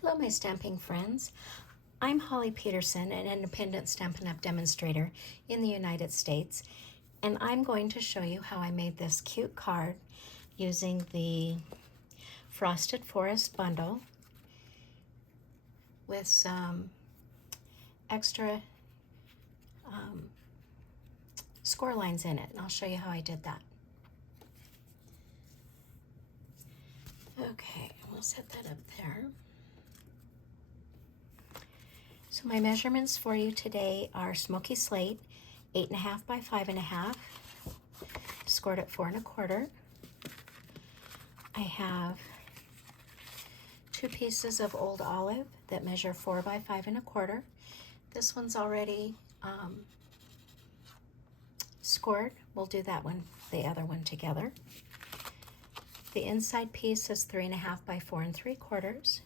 Hello, my stamping friends. I'm Holly Peterson, an independent Stampin' Up! Demonstrator in the United States, and I'm going to show you how I made this cute card using the Frosted Forest bundle with some extra score lines in it, and I'll show you how I did that. Okay, we'll set that up there. So my measurements for you today are Smoky Slate, 8.5 by 5.5, scored at 4 1/4. I have 2 pieces of old olive that measure 4 by 5 1/4. This one's already scored. We'll do that one, the other one together. The inside piece is 3.5 by 4 3/4.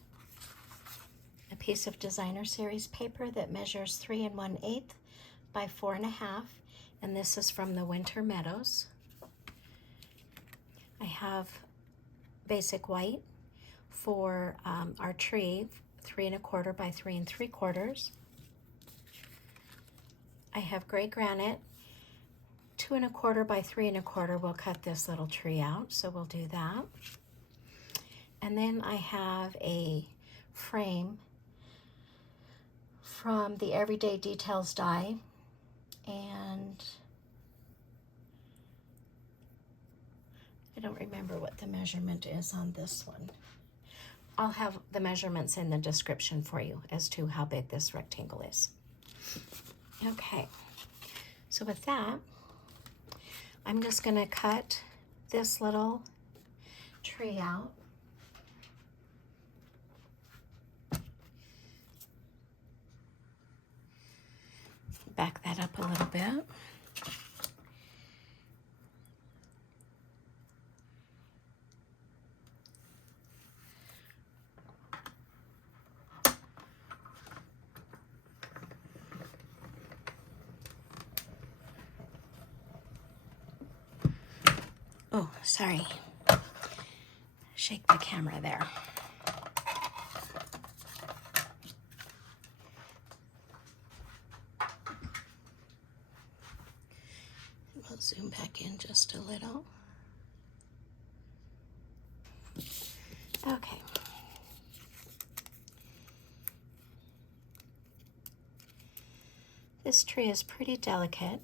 A piece of designer series paper that measures 3 1/8 by 4 1/2, and this is from the Winter Meadows. I have basic white for our tree, 3 1/4 by 3 3/4. I have gray granite, 2 1/4 by 3 1/4. We'll cut this little tree out, so we'll do that. And then I have a frame from the Everyday Details die, and I don't remember what the measurement is on this one. I'll have the measurements in the description for you as to how big this rectangle is. Okay, so with that, I'm just going to cut this little tree out. Back that up a little bit. Oh, sorry. Shake the camera there. We'll zoom back in just a little. Okay. This tree is pretty delicate,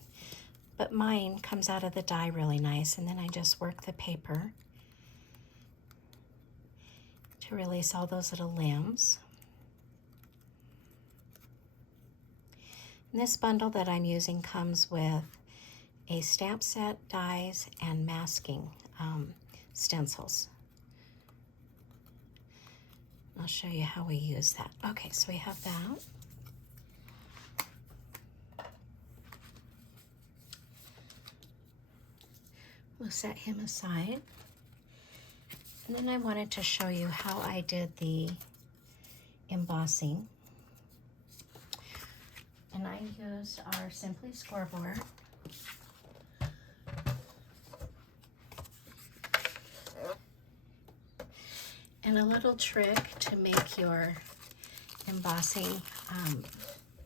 but mine comes out of the die really nice, and then I just work the paper to release all those little limbs. And this bundle that I'm using comes with a stamp set, dies, and masking stencils. I'll show you how we use that. Okay, so we have that. We'll set him aside. And then I wanted to show you how I did the embossing. And I used our Simply scoreboard. And a little trick to make your embossing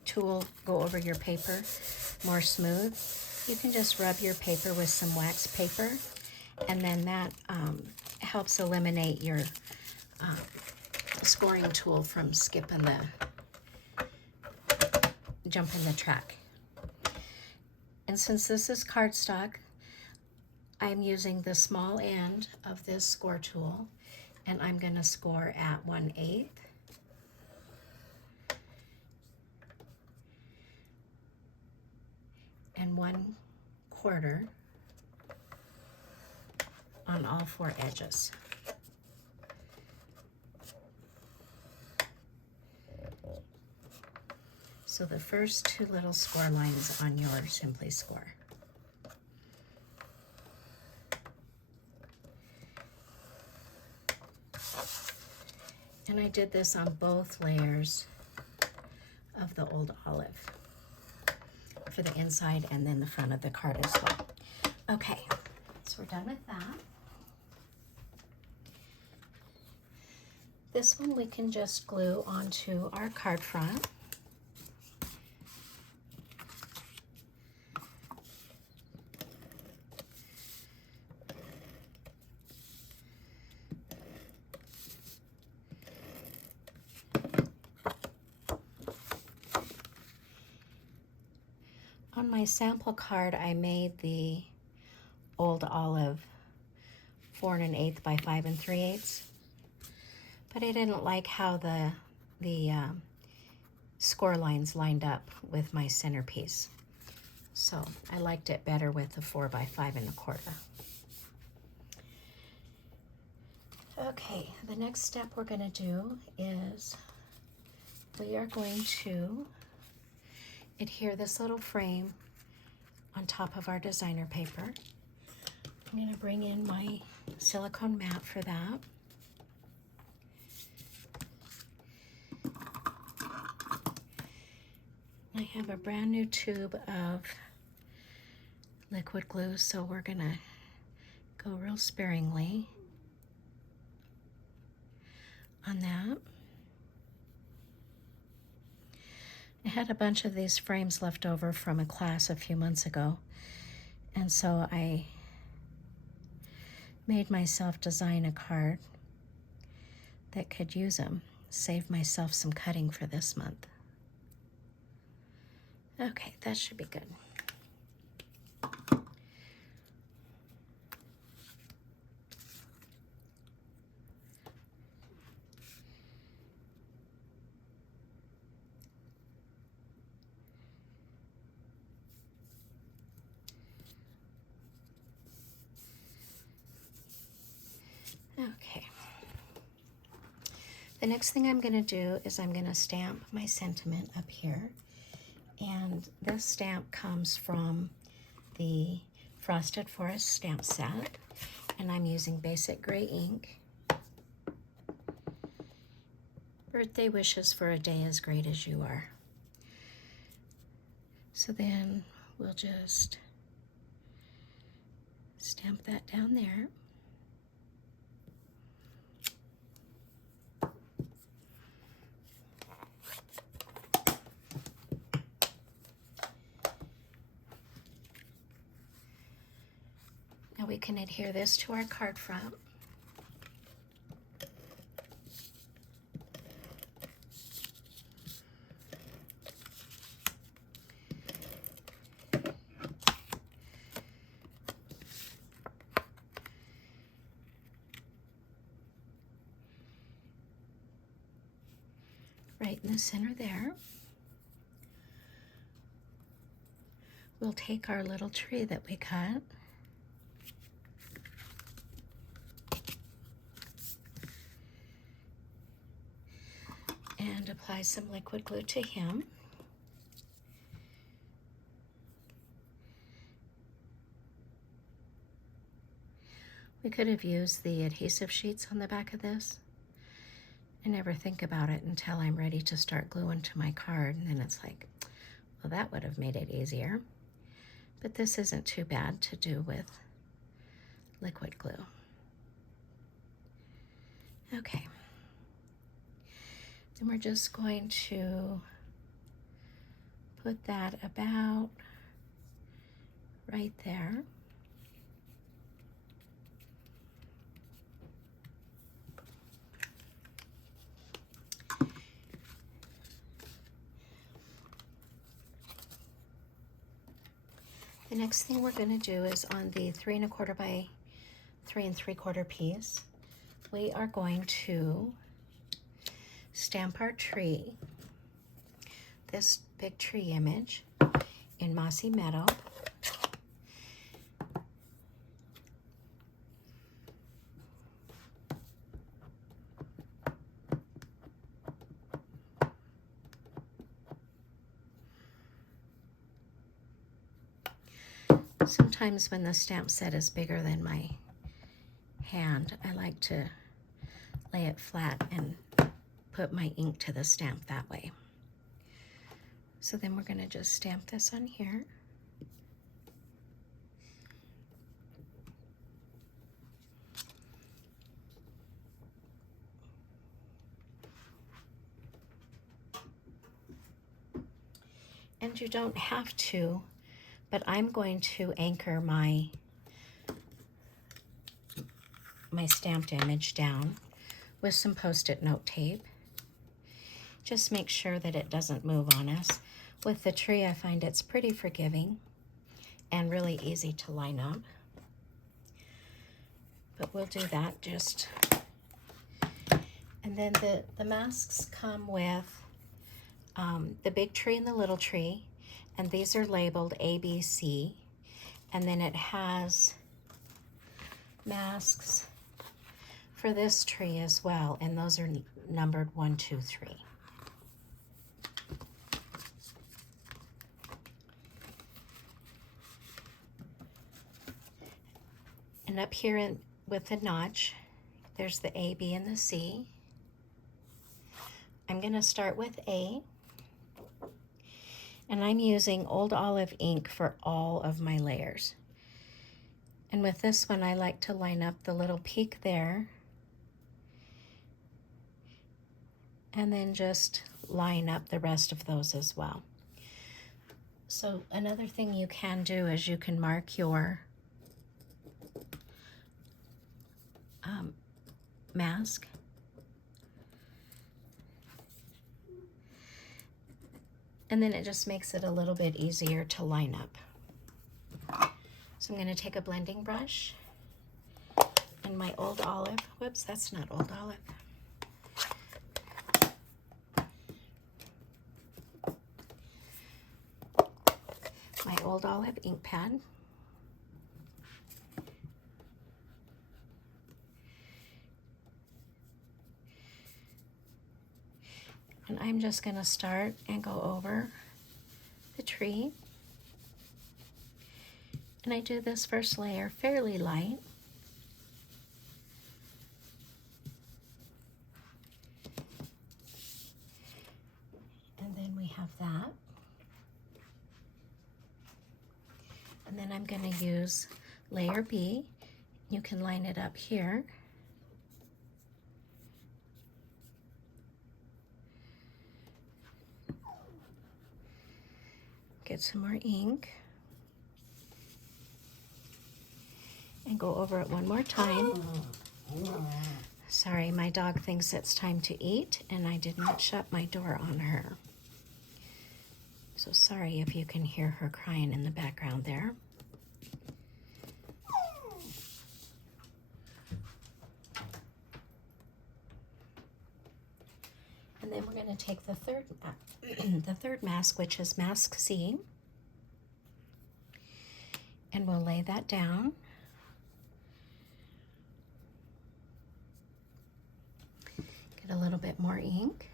tool go over your paper more smooth. You can just rub your paper with some wax paper, and then that helps eliminate your scoring tool from jumping the track. And since this is cardstock, I'm using the small end of this score tool, and I'm going to score at 1/8. And 1/4 on all 4 edges. So the first 2 little score lines on your Simply score. And I did this on both layers of the old olive, for the inside and then the front of the card as well. Okay, so we're done with that. This one we can just glue onto our card front. On my sample card, I made the old olive 4 1/8 by 5 3/8, but I didn't like how the score lines lined up with my centerpiece, so I liked it better with the 4 by 5 1/4. Okay, the next step we're going to do is we are going to adhere this little frame on top of our designer paper. I'm going to bring in my silicone mat for that. I have a brand new tube of liquid glue, so we're going to go real sparingly on that. I had a bunch of these frames left over from a class a few months ago, and so I made myself design a card that could use them. Save myself some cutting for this month. Okay, that should be good. Okay. The next thing I'm going to do is I'm going to stamp my sentiment up here. And this stamp comes from the Frosted Forest stamp set. And I'm using basic gray ink. Birthday wishes for a day as great as you are. So then we'll just stamp that down there. Now we can adhere this to our card front. Right in the center there. We'll take our little tree that we cut and apply some liquid glue to him. We could have used the adhesive sheets on the back of this. I never think about it until I'm ready to start gluing to my card, and then it's like, well, that would have made it easier. But this isn't too bad to do with liquid glue. Okay. Then we're just going to put that about right there. The next thing we're going to do is on the 3 1/4 by 3 3/4 piece, we are going to stamp our tree, this big tree image, in Mossy Meadow. Sometimes when the stamp set is bigger than my hand, I like to lay it flat and put my ink to the stamp that way. So then we're going to just stamp this on here. And you don't have to, but I'm going to anchor my stamped image down with some Post-it note tape. Just make sure that it doesn't move on us. With the tree, I find it's pretty forgiving and really easy to line up. But we'll do that just. And then the masks come with the big tree and the little tree, and these are labeled A, B, C. And then it has masks for this tree as well, and those are numbered 1, 2, 3. And up here with the notch, there's the A, B, and the C. I'm going to start with A, and I'm using Old Olive ink for all of my layers. And with this one, I like to line up the little peak there, and then just line up the rest of those as well. So another thing you can do is you can mark your mask. And then it just makes it a little bit easier to line up. So I'm going to take a blending brush and my Old Olive. Whoops, that's not Old Olive. My Old Olive ink pad. And I'm just going to start and go over the tree. And I do this first layer fairly light. And then we have that. And then I'm going to use layer B. You can line it up here. Get some more ink. And go over it one more time. Sorry, my dog thinks it's time to eat, and I did not shut my door on her. So sorry if you can hear her crying in the background there. And then we're going to take the third mask, which is mask C, and we'll lay that down. Get a little bit more ink.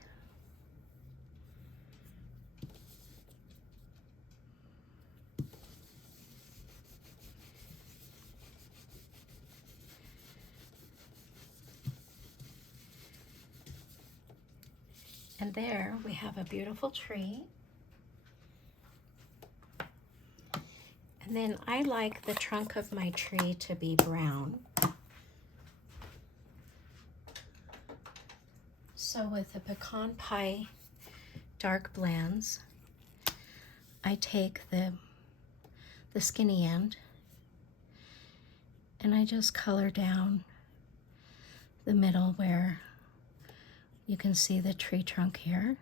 And there we have a beautiful tree. And then I like the trunk of my tree to be brown. So with the pecan pie dark blends, I take the skinny end and I just color down the middle where you can see the tree trunk here.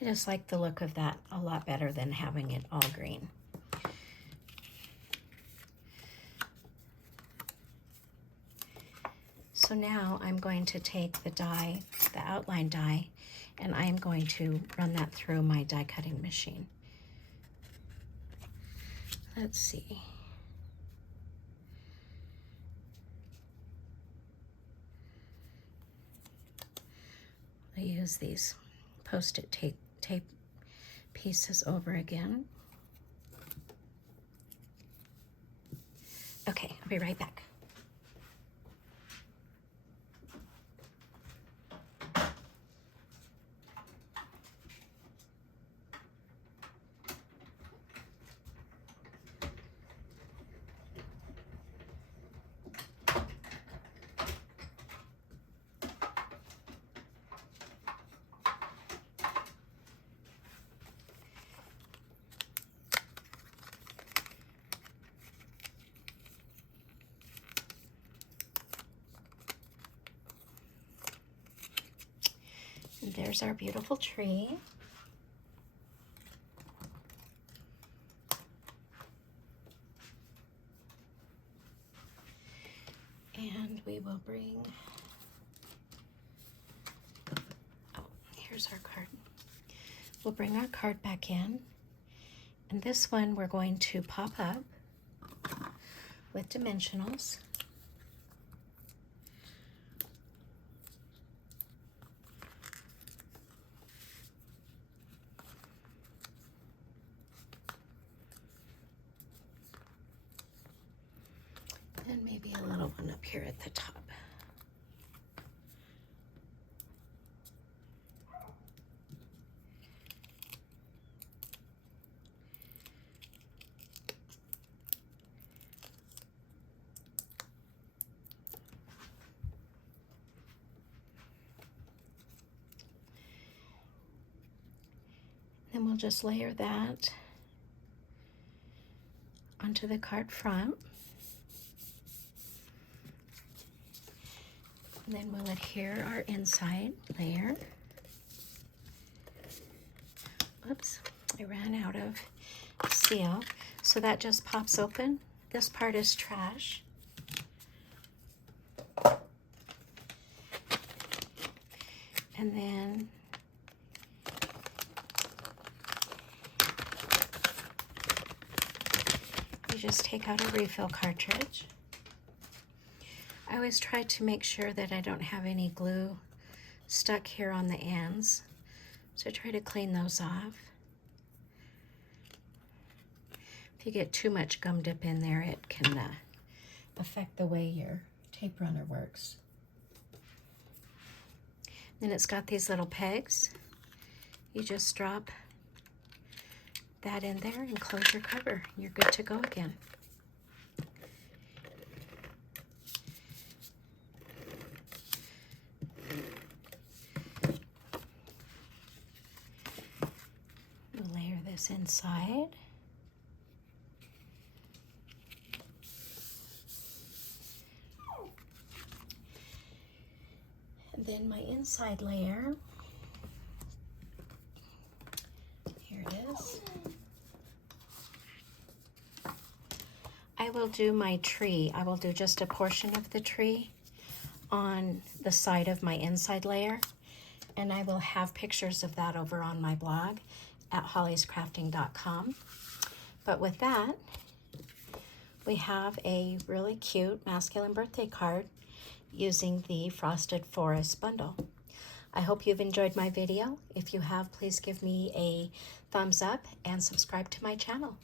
I just like the look of that a lot better than having it all green. So now I'm going to take the die, the outline die, and I'm going to run that through my die cutting machine. Let's see. I use these Post-it tape pieces over again. Okay, I'll be right back. there's our beautiful tree. And we will bring, oh, here's our card. We'll bring our card back in. And this one we're going to pop up with dimensionals. And maybe a little one up here at the top. Then we'll just layer that onto the card front. And then we'll adhere our inside layer. Oops, I ran out of seal. So that just pops open. This part is trash. And then you just take out a refill cartridge. I always try to make sure that I don't have any glue stuck here on the ends. So try to clean those off. If you get too much gum dip in there, it can affect the way your tape runner works. Then it's got these little pegs. You just drop that in there and close your cover. You're good to go again. We'll layer this inside. And then my inside layer, here it is. I will do my tree. I will do just a portion of the tree on the side of my inside layer, and I will have pictures of that over on my blog at hollyscrafting.com. But with that, we have a really cute masculine birthday card using the Frosted Forest bundle. I hope you've enjoyed my video. If you have, please give me a thumbs up and subscribe to my channel.